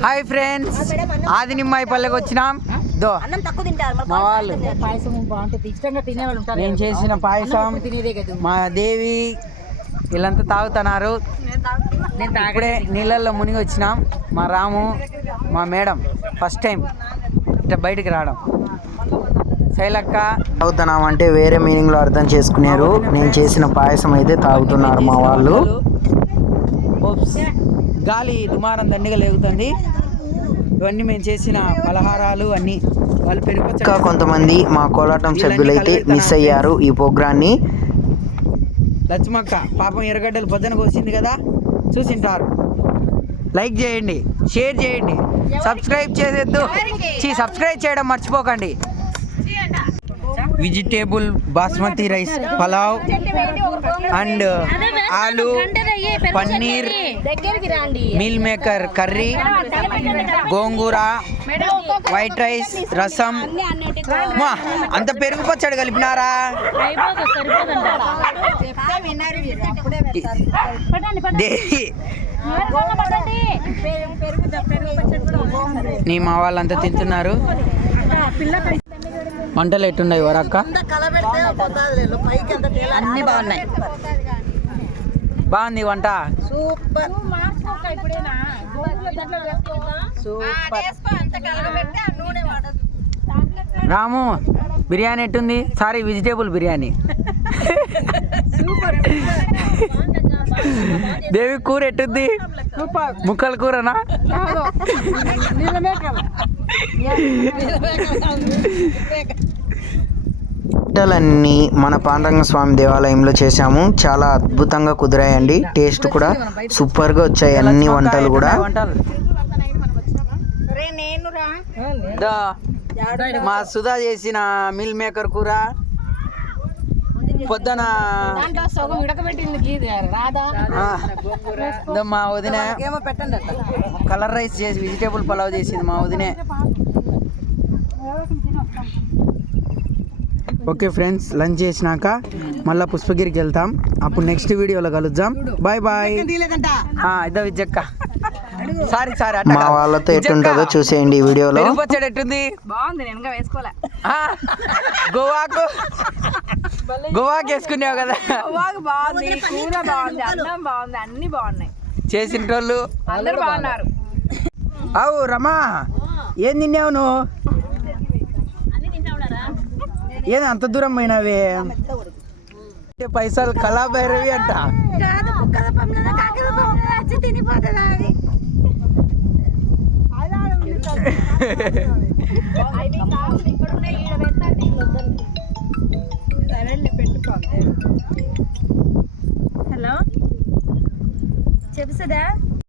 Hi friends, ఆది నిమ్మాయి పల్లెకి వచ్చినాం. దో మా వాళ్ళు నేను చేసిన పాయసం, మా దేవి వీళ్ళంతా తాగుతున్నారు. ఇప్పుడే నీళ్ళల్లో మునిగి వచ్చినాం. మా రాము, మా మేడం ఫస్ట్ టైం ఇట్లా బయటికి రావడం. శైలక్క తాగుతున్నాం అంటే వేరే మీనింగ్లో అర్థం చేసుకున్నారు. నేను చేసిన పాయసం అయితే తాగుతున్నారు మా వాళ్ళు. గాలి దుమారం దండిగా లేగుతుంది. ఇవన్నీ మేము చేసిన పలహారాలు అన్నీ. వాళ్ళు ఇంకా కొంతమంది మా కోలాటం సభ్యులైతే మిస్ అయ్యారు ఈ ప్రోగ్రాన్ని. లక్ష్మక్క పాపం ఎర్రగడ్డలు పొద్దున కోసింది కదా, చూసింటారు. లైక్ చేయండి, షేర్ చేయండి, సబ్స్క్రైబ్ చేసేద్దు. సబ్స్క్రైబ్ చేయడం మర్చిపోకండి. Vegetable basmati rice pulao and ఆలు పన్నీర్ మీల్ మేకర్ కర్రీ, గోంగూర, వైట్ రైస్, రసం. అంత పెరుగు పచ్చడి కలిపినారా? నీ మా వాళ్ళంతా తింటున్నారు. వంటలు ఎట్టున్నాయి వరక్క? అన్ని బాగున్నాయి. బాగుంది వంట, సూపర్. రాము బిర్యానీ ఎట్టుంది? Sorry, vegetable biryani. దేవి కూర ఎట్టుంది? ముక్కల కూరనా? వంటలన్నీ మన పాండురంగ స్వామి దేవాలయంలో చేశాము. చాలా అద్భుతంగా కుదిరాయండి. టేస్ట్ కూడా సూపర్గా వచ్చాయి అన్ని వంటలు కూడా. మా సుధా చేసిన మిల్ మేకర్ కూర, పొద్దున మా వదిన కలర్ రైస్ చేసి వెజిటేబుల్ పలావ్ చేసింది మా వదినే. ఓకే ఫ్రెండ్స్, లంచ్ చేసినాక మళ్ళీ పుష్పగిరికి వెళ్తాం. అప్పుడు నెక్స్ట్ వీడియోలో కలుద్దాం. Bye bye. ఇద్దా విజక్క. సారీ మా వాళ్ళతో ఎట్టుంటుందో చూసేయండి ఈ వీడియోలో. పచ్చడి ఎట్టుంది? బాగుంది. నేను వేసుకోలే. గోవాకి వేసుకున్నావు కదా. బాగుంది, కూర బాగుంది, అన్నం బాగుంది, అన్ని బాగున్నాయి. చేసిన వాళ్ళు అందరూ బాగున్నారు. అవు రమా, ఏం తిన్నావు నువ్వు? ఏది అంత దూరం పోయినావే? పైసలు కళాభైరవి అంట. హలో, చెప్పు సుధా.